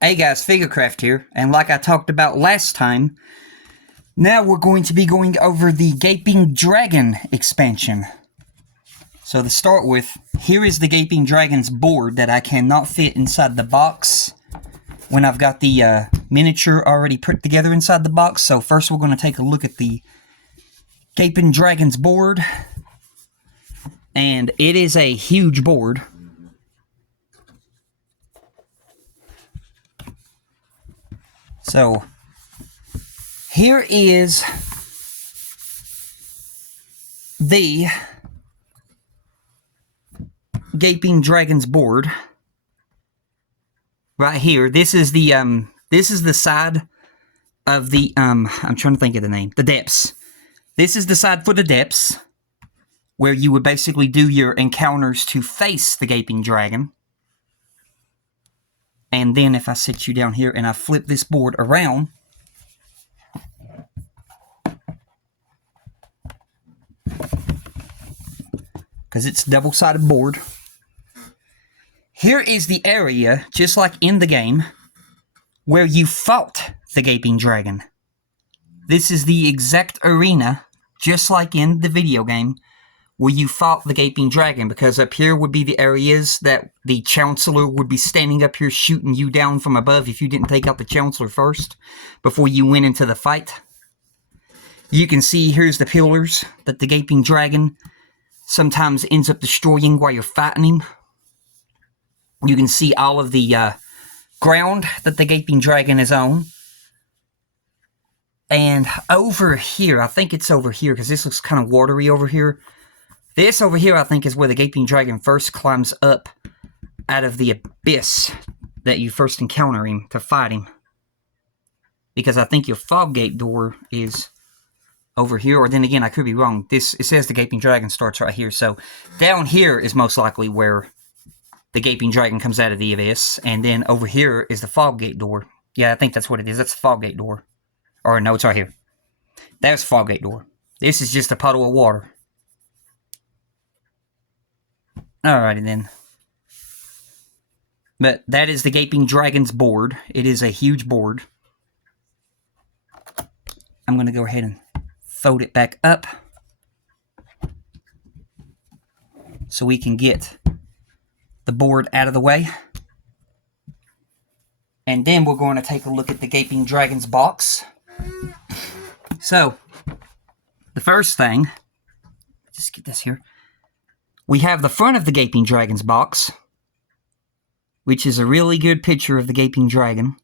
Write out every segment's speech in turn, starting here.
Hey guys, Figurecraft here, and like I talked about last time, now we're going to be going over the Gaping Dragon expansion. So to start with, here is the Gaping Dragon's board that I cannot fit inside the box when I've got the miniature already put together inside the box. So first we're going to take a look at the Gaping Dragon's board, and it is a huge board. So here is the Gaping Dragon's board. Right here, this is the side of the I'm trying to think of the name. The depths. This is the side for the depths, where you would basically do your encounters to face the Gaping Dragon. And then if I sit you down here and I flip this board around, because it's a double-sided board, here is the area, just like in the game, where you fought the Gaping Dragon. This is the exact arena, just like in the video game, where you fought the Gaping Dragon, because up here would be the areas that the Chancellor would be standing up here shooting you down from above if you didn't take out the Chancellor first, before you went into the fight. You can see here's the pillars that the Gaping Dragon sometimes ends up destroying while you're fighting him. You can see all of the ground that the Gaping Dragon is on. And over here, I think it's over here, because this looks kind of watery over here. This over here, I think, is where the Gaping Dragon first climbs up out of the abyss that you first encounter him to fight him. Because I think your fog gate door is over here, or then again, I could be wrong. It says the Gaping Dragon starts right here, so down here is most likely where the Gaping Dragon comes out of the abyss, and then over here is the fog gate door. Yeah, I think that's what it is. That's the fog gate door. Or no, it's right here. There's the fog gate door. This is just a puddle of water. Alrighty then. But that is the Gaping Dragon's board. It is a huge board. I'm going to go ahead and fold it back up so we can get the board out of the way. And then we're going to take a look at the Gaping Dragon's box. So, the first thing, just get this here. We have the front of the Gaping Dragon's box, which is a really good picture of the Gaping Dragon.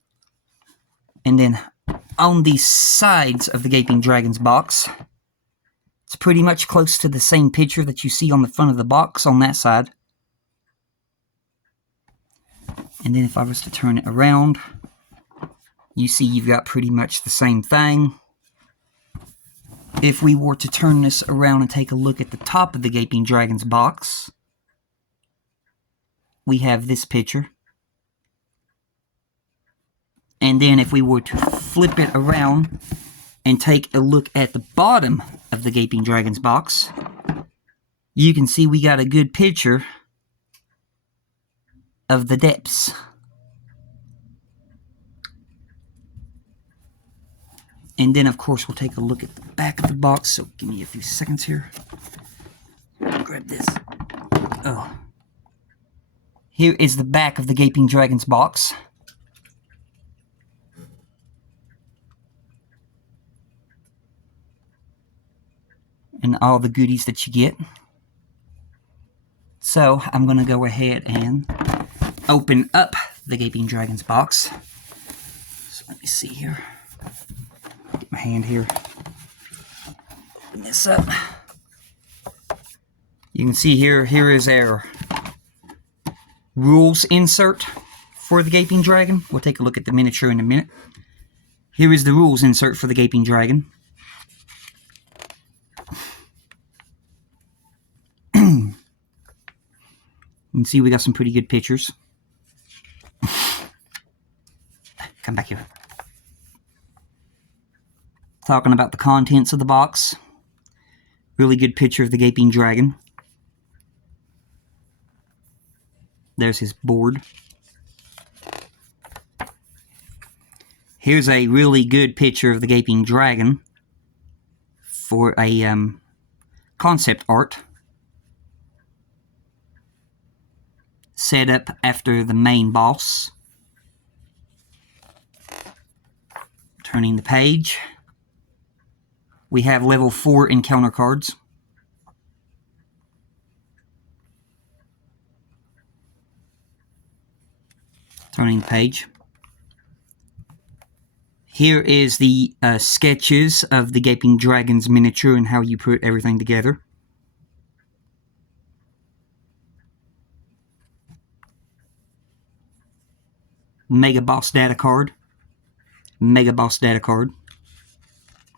And then on the sides of the Gaping Dragon's box, it's pretty much close to the same picture that you see on the front of the box on that side. And then if I was to turn it around, you see you've got pretty much the same thing. If we were to turn this around and take a look at the top of the Gaping Dragon's box, we have this picture. And then if we were to flip it around and take a look at the bottom of the Gaping Dragon's box, you can see we got a good picture of the depths. And then, of course, we'll take a look at the back of the box. So give me a few seconds here. Grab this. Oh. Here is the back of the Gaping Dragon's box. And all the goodies that you get. So, I'm going to go ahead and open up the Gaping Dragon's box. So, let me see here. Get my hand here. Open this up. You can see here is our rules insert for the Gaping Dragon. We'll take a look at the miniature in a minute. Here is the rules insert for the Gaping Dragon. You can see we got some pretty good pictures. Come back here. Talking about the contents of the box. Really good picture of the Gaping Dragon. There's his board. Here's a really good picture of the Gaping Dragon for a concept art set up after the main boss. Turning the page, we have level 4 encounter cards. Turning the page. Here is the sketches of the Gaping Dragon's miniature and how you put everything together. Mega Boss data card. Mega Boss data card.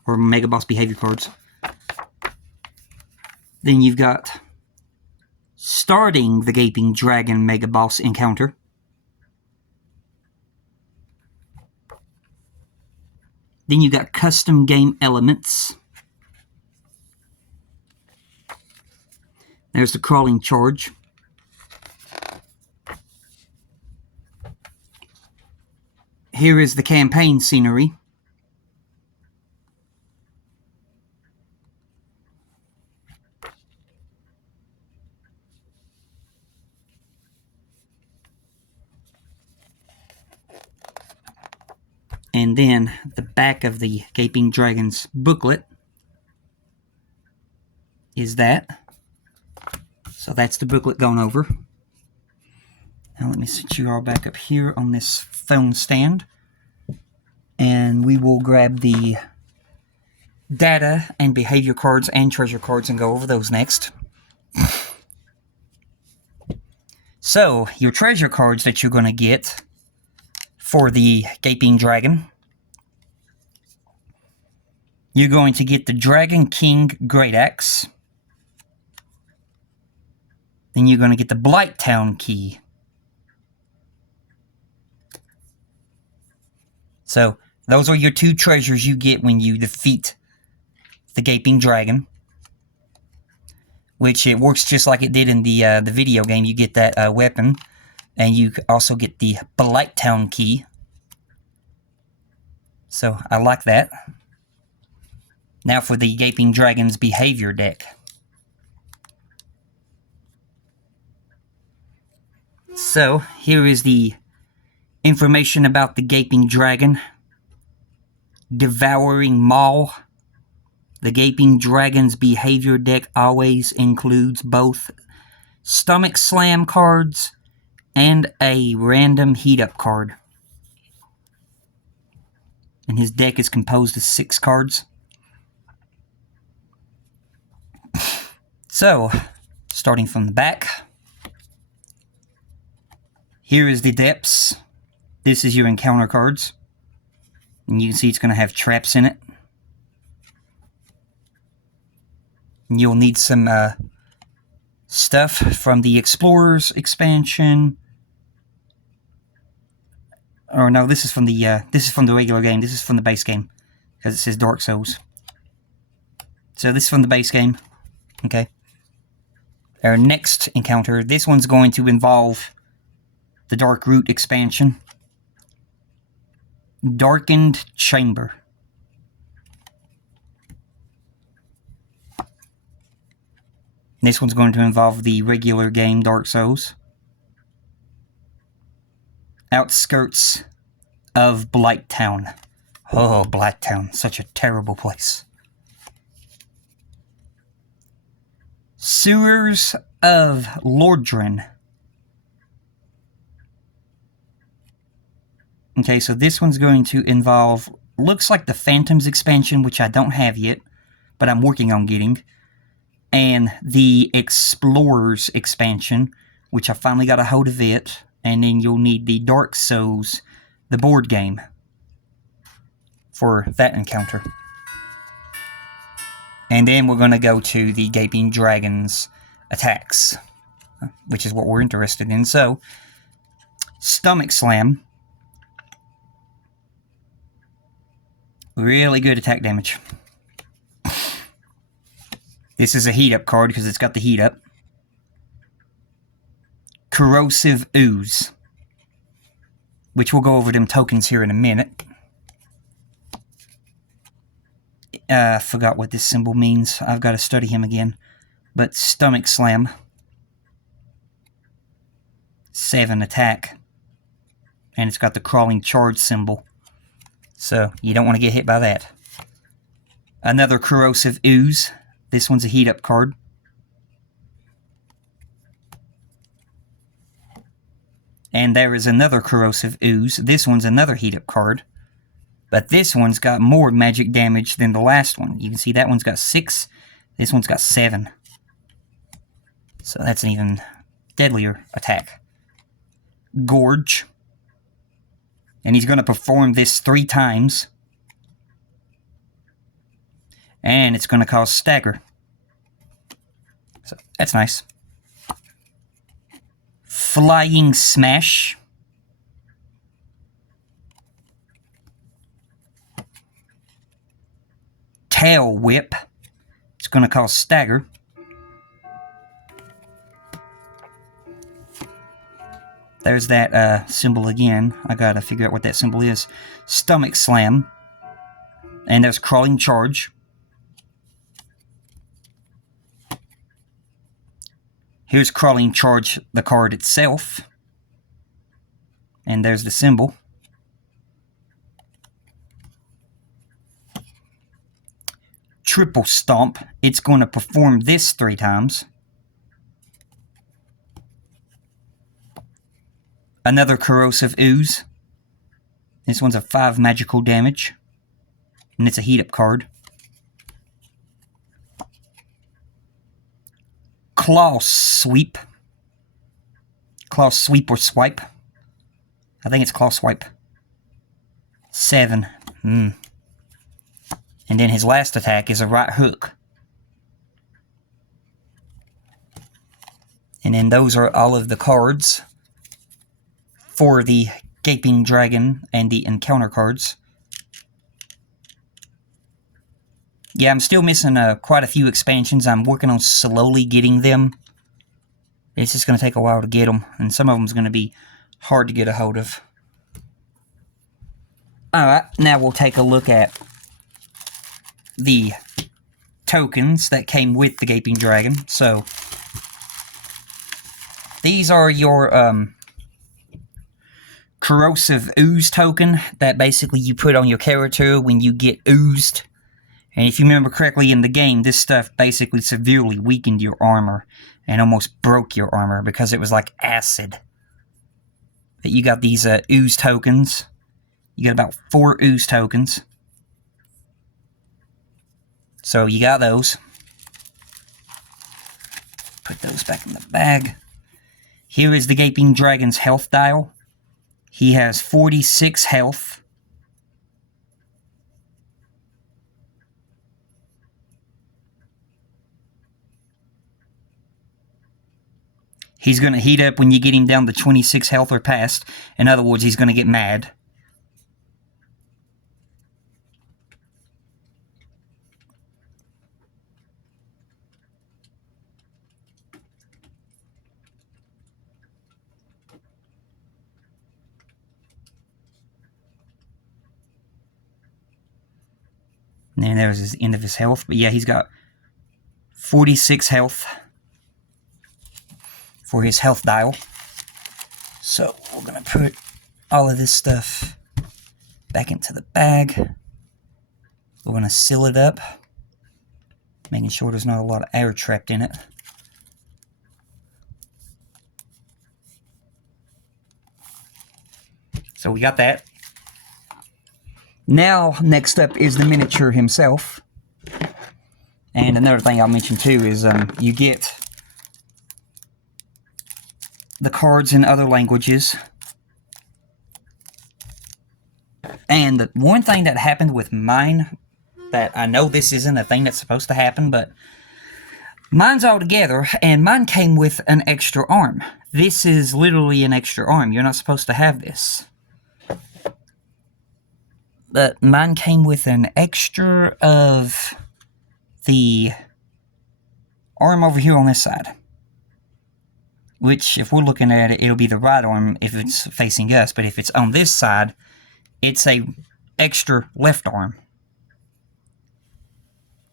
Or Mega Boss behavior cards. Then you've got starting the Gaping Dragon Mega Boss encounter. Then you got custom game elements. There's the crawling charge. Here is the campaign scenery. And then the back of the Gaping Dragon's booklet is that. So that's the booklet gone over. Now let me set you all back up here on this phone stand. And we will grab the data and behavior cards and treasure cards and go over those next. So, your treasure cards that you're going to get for the Gaping Dragon. You're going to get the Dragon King Great Axe. Then you're going to get the Blighttown Key. So, those are your 2 treasures you get when you defeat the Gaping Dragon. Which it works just like it did in the video game. You get that weapon. And you also get the Blighttown Key. So, I like that. Now for the Gaping Dragon's behavior deck. So, here is the information about the Gaping Dragon. Devouring Maw. The Gaping Dragon's behavior deck always includes both Stomach Slam cards and a random heat-up card. And his deck is composed of 6 cards. So, starting from the back, here is the depths. This is your encounter cards. And you can see it's going to have traps in it. And you'll need some stuff from the Explorers expansion. Or no, this is from the regular game. This is from the base game, because it says Dark Souls. So this is from the base game. Okay. Our next encounter. This one's going to involve the Darkroot expansion. Darkened Chamber. This one's going to involve the regular game Dark Souls. Outskirts of Blighttown. Oh, Blighttown. Such a terrible place. Sewers of Lordran. Okay, so this one's going to involve, looks like the Phantoms expansion, which I don't have yet, but I'm working on getting, and the Explorers expansion, which I finally got a hold of it, and then you'll need the Dark Souls, the board game, for that encounter. And then we're going to go to the Gaping Dragon's attacks, which is what we're interested in. So, Stomach Slam. Really good attack damage. This is a heat-up card because it's got the heat up. Corrosive Ooze, which we'll go over them tokens here in a minute. I forgot what this symbol means. I've got to study him again. But Stomach Slam. 7 attack. And it's got the Crawling Charge symbol. So, you don't want to get hit by that. Another Corrosive Ooze. This one's a heat-up card. And there is another Corrosive Ooze. This one's another heat-up card. But this one's got more magic damage than the last one. You can see that one's got 6. This one's got 7. So that's an even deadlier attack. Gorge. And he's going to perform this 3 times. And it's going to cause stagger. So that's nice. Flying Smash. Tail Whip. It's going to cause stagger. There's that symbol again. I gotta figure out what that symbol is. Stomach Slam. And there's Crawling Charge. Here's Crawling Charge, the card itself. And there's the symbol. Triple Stomp. It's going to perform this 3 times. Another Corrosive Ooze. This one's a 5 magical damage. And it's a heat-up card. Claw Sweep. Claw Sweep or Swipe. I think it's Claw Swipe. 7. And then his last attack is a Right Hook. And then those are all of the cards for the Gaping Dragon and the encounter cards. Yeah, I'm still missing quite a few expansions. I'm working on slowly getting them. It's just going to take a while to get them, and some of them is going to be hard to get a hold of. Alright, now we'll take a look at the tokens that came with the Gaping Dragon. So, these are your Corrosive Ooze token that basically you put on your character when you get oozed. And if you remember correctly in the game, this stuff basically severely weakened your armor and almost broke your armor because it was like acid. But you got these ooze tokens. You got about 4 ooze tokens. So you got those. Put those back in the bag. Here is the Gaping Dragon's health dial. He has 46 health. He's going to heat up when you get him down to 26 health or past. In other words, he's going to get mad. And then there's his end of his health. But yeah, he's got 46 health for his health dial. So we're going to put all of this stuff back into the bag. We're going to seal it up, making sure there's not a lot of air trapped in it. So we got that. Now, next up is the miniature himself. And another thing I'll mention too is you get the cards in other languages. And the one thing that happened with mine, that I know this isn't a thing that's supposed to happen, but mine's all together, and mine came with an extra arm. This is literally an extra arm. You're not supposed to have this. But mine came with an extra of the arm over here on this side. Which, if we're looking at it, it'll be the right arm if it's facing us. But if it's on this side, it's a extra left arm.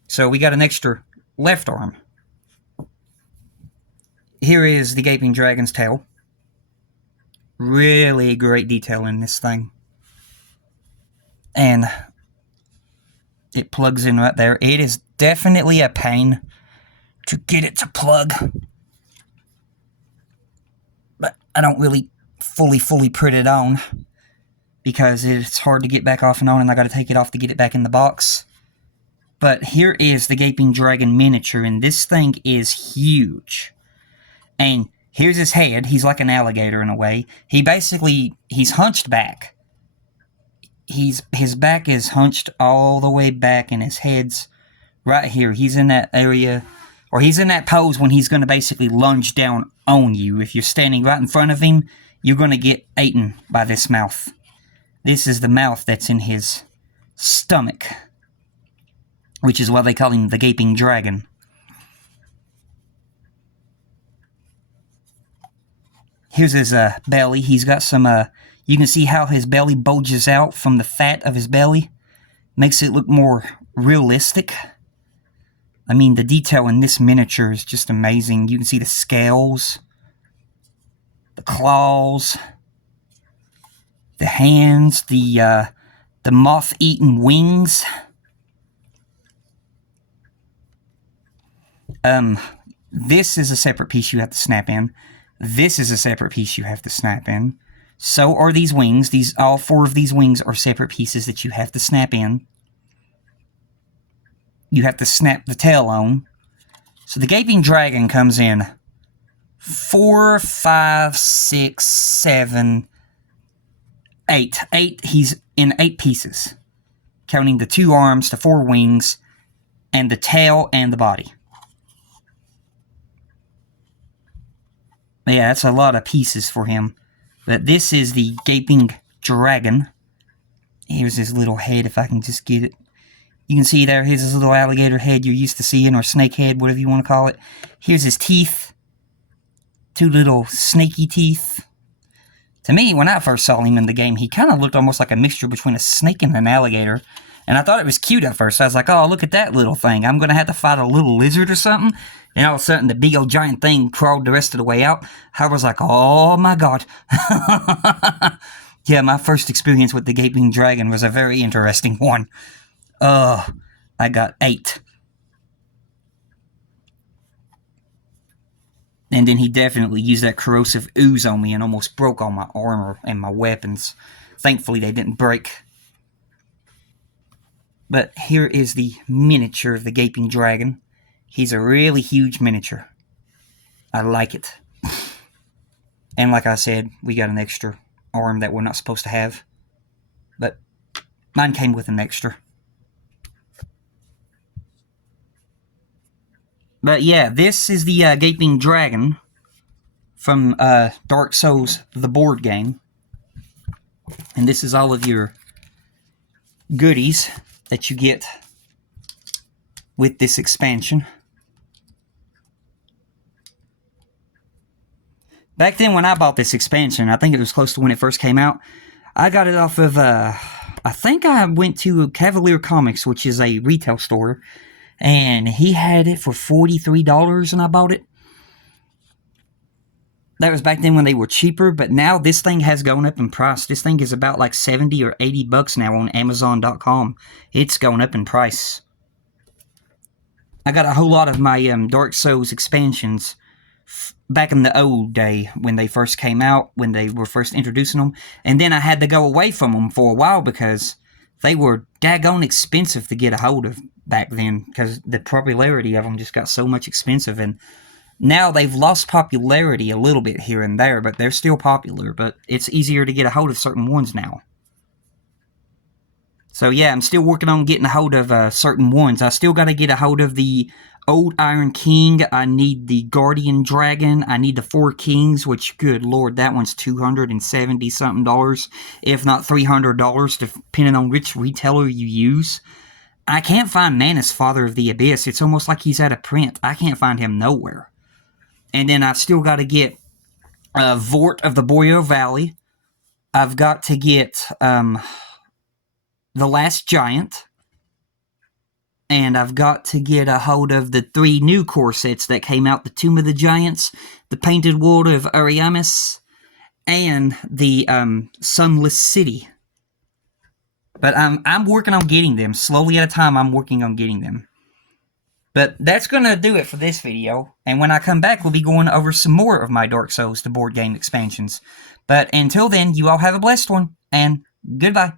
So we got an extra left arm. Here is the Gaping Dragon's tail. Really great detail in this thing. And it plugs in right there. It is definitely a pain to get it to plug. But I don't really fully put it on because it's hard to get back off and on, and I got to take it off to get it back in the box. But here is the Gaping Dragon miniature, and this thing is huge. And here's his head. He's like an alligator in a way. He's hunched back. His back is hunched all the way back, and his head's right here. He's in that area, or he's in that pose when he's going to basically lunge down on you. If you're standing right in front of him, you're going to get eaten by this mouth. This is the mouth that's in his stomach, which is why they call him the Gaping Dragon. Here's his belly. He's got some, you can see how his belly bulges out from the fat of his belly. Makes it look more realistic. I mean, the detail in this miniature is just amazing. You can see the scales, the claws, the hands, the moth-eaten wings. This is a separate piece you have to snap in. This is a separate piece you have to snap in. So are these wings. All four of these wings are separate pieces that you have to snap in. You have to snap the tail on. So the Gaping Dragon comes in 4, 5, 6, 7, 8. He's in 8 pieces, counting the 2 arms, the 4 wings, and the tail and the body. Yeah, that's a lot of pieces for him. But this is the Gaping Dragon. Here's his little head, if I can just get it. You can see there, here's his little alligator head you're used to seeing, or snake head, whatever you want to call it. Here's his teeth. 2 little snaky teeth. To me, when I first saw him in the game, he kind of looked almost like a mixture between a snake and an alligator. And I thought it was cute at first. I was like, oh, look at that little thing. I'm going to have to fight a little lizard or something. And all of a sudden, the big old giant thing crawled the rest of the way out. I was like, oh my god. Yeah, my first experience with the Gaping Dragon was a very interesting one. I got 8. And then he definitely used that corrosive ooze on me and almost broke all my armor and my weapons. Thankfully, they didn't break. But here is the miniature of the Gaping Dragon. He's a really huge miniature. I like it. And like I said, we got an extra arm that we're not supposed to have. But mine came with an extra. But yeah, this is the Gaping Dragon from Dark Souls, the board game. And this is all of your goodies that you get with this expansion. Back then when I bought this expansion, I think it was close to when it first came out, I got it off of, I think I went to Cavalier Comics, which is a retail store, and he had it for $43 and I bought it. That was back then when they were cheaper, but now this thing has gone up in price. This thing is about like 70 or 80 bucks now on Amazon.com. It's going up in price. I got a whole lot of my Dark Souls expansions back in the old day when they first came out, when they were first introducing them. And then I had to go away from them for a while because they were daggone expensive to get a hold of back then, because the popularity of them just got so much expensive. And now they've lost popularity a little bit here and there, but they're still popular. But it's easier to get a hold of certain ones now. So yeah, I'm still working on getting a hold of certain ones. I still got to get a hold of the Old Iron King. I need the Guardian Dragon. I need the 4 Kings, which, good lord, that one's $270-something, if not $300, depending on which retailer you use. I can't find Manus, Father of the Abyss. It's almost like he's out of print. I can't find him nowhere. And then I've still got to get Vort of the Boreal Valley. I've got to get The Last Giant. and I've got to get a hold of the 3 new core sets that came out, the Tomb of the Giants, the Painted World of Ariamis, and the Sunless City. But I'm working on getting them. Slowly at a time, I'm working on getting them. But that's going to do it for this video. And when I come back, we'll be going over some more of my Dark Souls, the board game expansions. But until then, you all have a blessed one, and goodbye.